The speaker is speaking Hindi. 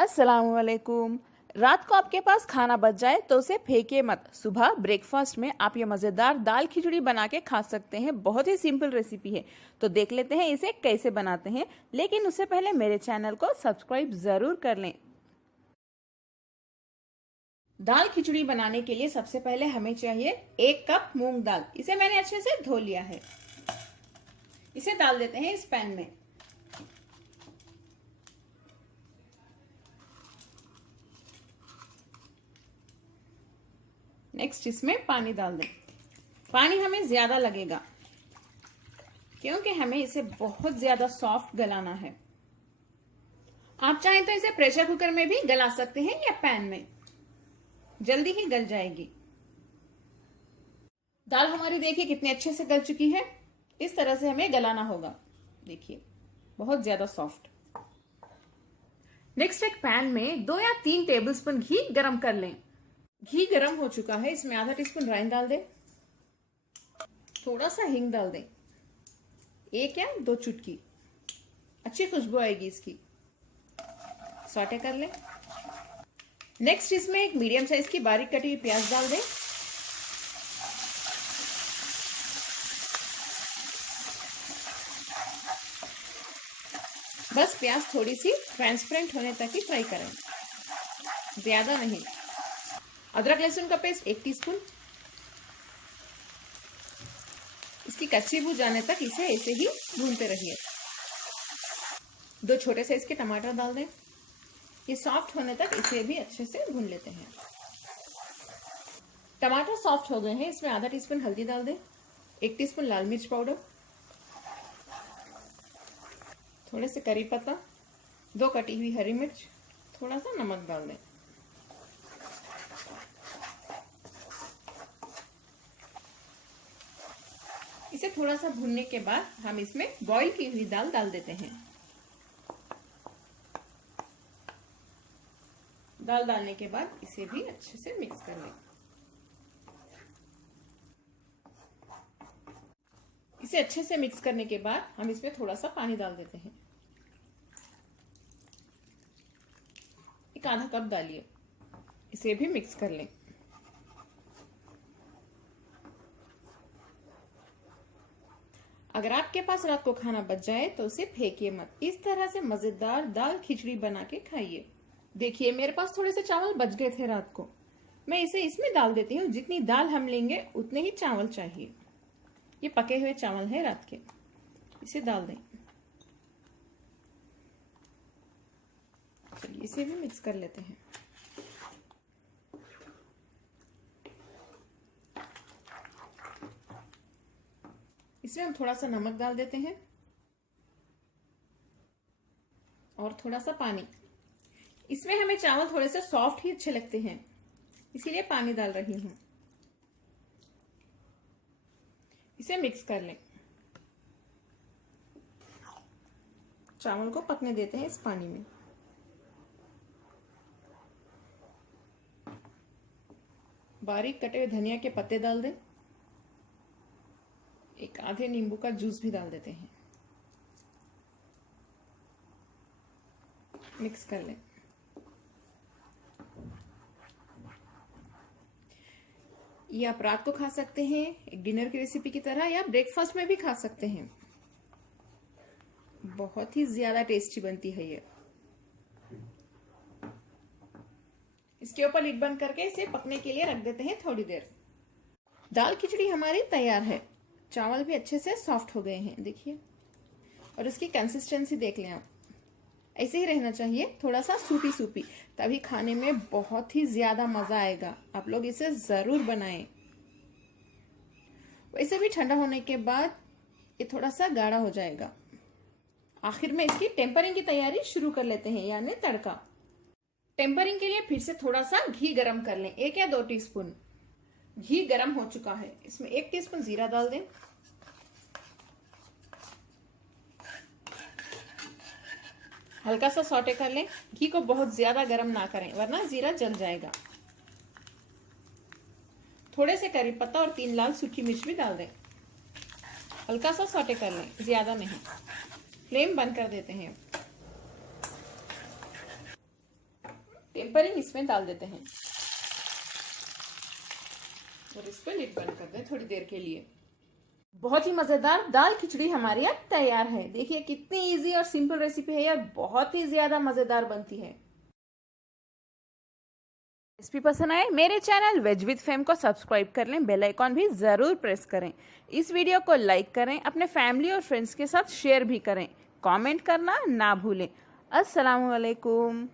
अस्सलामुअलैकुम। रात को आपके पास खाना बच जाए तो उसे फेंकिए मत। सुबह ब्रेकफास्ट में आप ये मज़ेदार दाल खिचड़ी बना के खा सकते हैं। बहुत ही सिंपल रेसिपी है, तो देख लेते हैं इसे कैसे बनाते हैं। लेकिन उससे पहले मेरे चैनल को सब्सक्राइब ज़रूर कर लें। दाल खिचड़ी बनाने के लिए सबसे पहले हमें चाहिए 1 कप मूंग दाल। इसे मैंने अच्छे से धो लिया है। इसे डाल देते हैं इस पैन में। नेक्स्ट इसमें पानी डाल दें। पानी हमें ज्यादा लगेगा क्योंकि हमें इसे बहुत ज्यादा सॉफ्ट गलाना है। आप चाहें तो इसे प्रेशर कुकर में भी गला सकते हैं या पैन में, जल्दी ही गल जाएगी। दाल हमारी देखिए कितनी अच्छे से गल चुकी है। इस तरह से हमें गलाना होगा, देखिए बहुत ज्यादा सॉफ्ट। नेक्स्ट एक पैन में 2 या 3 टेबलस्पून घी गरम कर लें। घी गरम हो चुका है, इसमें आधा टीस्पून राई डाल दें, थोड़ा सा हींग डाल दें, 1 या 2 चुटकी, अच्छी खुशबू आएगी इसकी। सौटे कर लें। नेक्स्ट इसमें एक मीडियम साइज की बारीक कटी हुई प्याज डाल दें। बस प्याज थोड़ी सी ट्रांसपेरेंट होने तक ही फ्राई करें, ज्यादा नहीं। अदरक लहसुन का पेस्ट 1 टीस्पून। इसकी कच्ची बू जाने तक इसे ऐसे ही भूनते रहिए। 2 छोटे साइज के टमाटर डाल दें। ये सॉफ्ट होने तक इसे भी अच्छे से भून लेते हैं। टमाटर सॉफ्ट हो गए हैं, इसमें आधा टीस्पून हल्दी डाल दें, 1 टीस्पून लाल मिर्च पाउडर, थोड़े से करी पत्ता, 2 कटी हुई हरी मिर्च, थोड़ा सा नमक डाल दें। इसे थोड़ा सा भूनने के बाद हम इसमें बॉईल की हुई दाल डाल देते हैं। दाल डालने के बाद इसे भी अच्छे से मिक्स कर लें। इसे अच्छे से मिक्स करने के बाद हम इसमें थोड़ा सा पानी डाल देते हैं। 1 आधा कप डालिए। इसे भी मिक्स कर लें। अगर आपके पास रात को खाना बच जाए तो उसे फेंकिए मत। इस तरह से मजेदार दाल खिचड़ी बना के खाइए। देखिए मेरे पास थोड़े से चावल बच गए थे रात को, मैं इसे इसमें डाल देती हूँ। जितनी दाल हम लेंगे उतने ही चावल चाहिए। ये पके हुए चावल है रात के, इसे डाल दें। चलिए इसे भी मिक्स कर लेते हैं। इसमें हम थोड़ा सा नमक डाल देते हैं और थोड़ा सा पानी। इसमें हमें चावल थोड़े से सॉफ्ट ही अच्छे लगते हैं, इसीलिए पानी डाल रही हूं। इसे मिक्स कर लें। चावल को पकने देते हैं इस पानी में। बारीक कटे हुए धनिया के पत्ते डाल दें। 1 आधे नींबू का जूस भी डाल देते हैं। मिक्स कर लें। ये आप रात को खा सकते हैं एक डिनर की रेसिपी की तरह, या ब्रेकफास्ट में भी खा सकते हैं। बहुत ही ज्यादा टेस्टी बनती है ये। इसके ऊपर लिड बंद करके इसे पकने के लिए रख देते हैं थोड़ी देर। दाल खिचड़ी हमारी तैयार है। चावल भी अच्छे से सॉफ्ट हो गए हैं, देखिए। और इसकी कंसिस्टेंसी देख लें आप, ऐसे ही रहना चाहिए, थोड़ा सा सूपी सूपी, तभी खाने में बहुत ही ज्यादा मजा आएगा। आप लोग इसे जरूर बनाएं। वैसे भी ठंडा होने के बाद ये थोड़ा सा गाढ़ा हो जाएगा। आखिर में इसकी टेम्परिंग की तैयारी शुरू कर लेते हैं, यानी तड़का। टेम्परिंग के लिए फिर से थोड़ा सा घी गरम कर लें, 1 या 2 टीस्पून। घी गरम हो चुका है, इसमें 1 टीस्पून जीरा डाल दें, हल्का सा सौटे कर लें। घी को बहुत ज्यादा गरम ना करें वरना जीरा जल जाएगा। थोड़े से करी पत्ता और 3 लाल सूखी मिर्च भी डाल दें। हल्का सा सौटे कर लें, ज्यादा नहीं। फ्लेम बंद कर देते हैं। टेम्परिंग इसमें डाल देते हैं और इस पर लिड बंद कर दें थोड़ी देर के लिए। बहुत ही मजेदार दाल खिचड़ी हमारी अब तैयार है। देखिए कितनी इजी और सिंपल रेसिपी है यार, बहुत ही ज्यादा मजेदार बनती है। रेसिपी पसंद आए मेरे चैनल वेज विद फेम को सब्सक्राइब कर लें, बेल आइकॉन भी जरूर प्रेस करें। इस वीडियो को लाइक करें, अपने फैमिली और फ्रेंड्स के साथ शेयर भी करें, कमेंट करना ना भूलें। अस्सलाम वालेकुम।